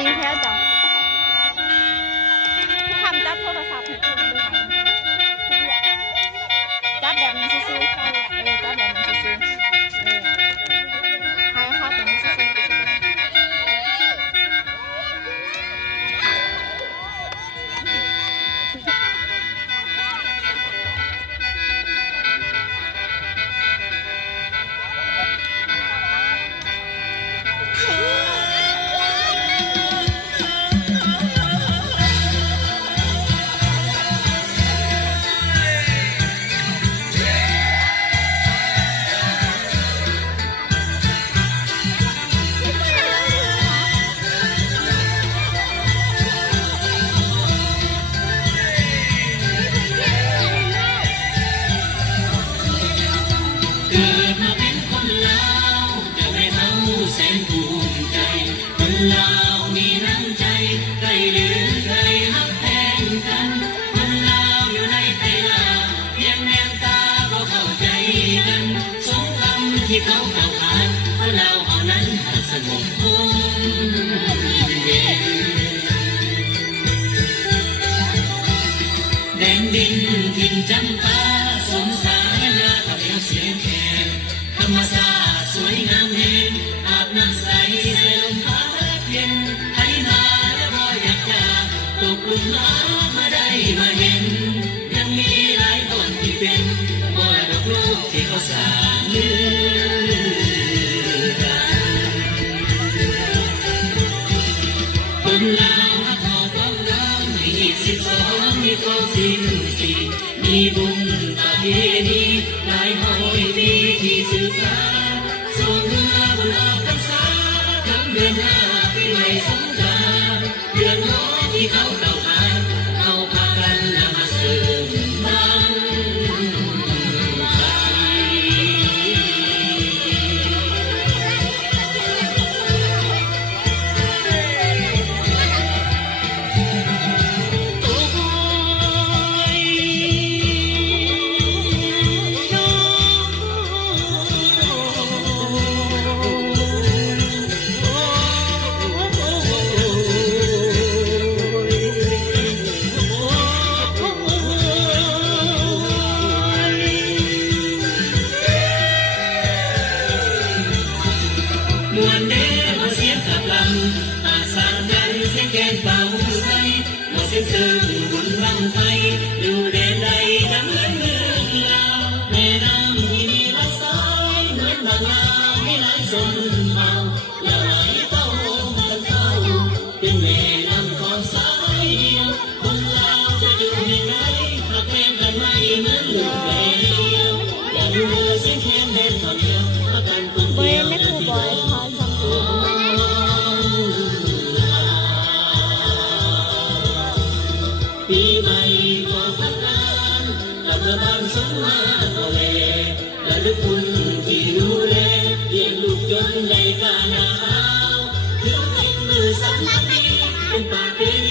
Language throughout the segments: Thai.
Giày. Jump ที่ไม่สมใจ Sisi. นใหญ่กาหนาวถึงเป็นมือสั่นักเป็นปากเป็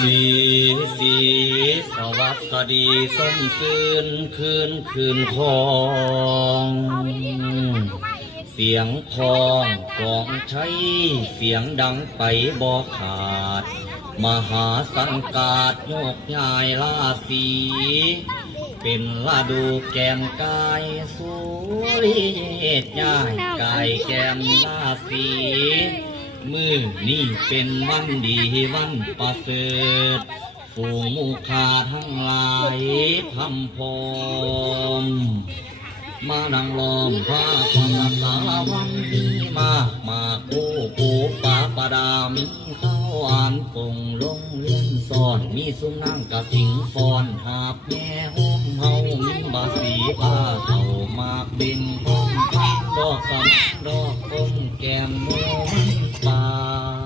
สี่สี่สวัสดีสั้มซื่นคืนคืนทอง สียงคองกองใช้เสียงดังไปบอขาด มหาสังกาดโยกย้ายลาสี เป็นลาดูแกมกายสุริเยดย้ายกายแกมลาสีมือนี่เป็นวันดีวันประเสริฐฝูงมูขาทั้งหลายพำพรม มาดังลอมพระความสารวันมีมากมากโอ้โอ้ปาปาดามีเข้าอ่านปงลงเรียนสอนมีสุนางกะสิงฟอนหาบแม่ห้มเฮามีบาสีปาเท่ามากบินพ้อมดอกสำดอกอมแก้มโมมัน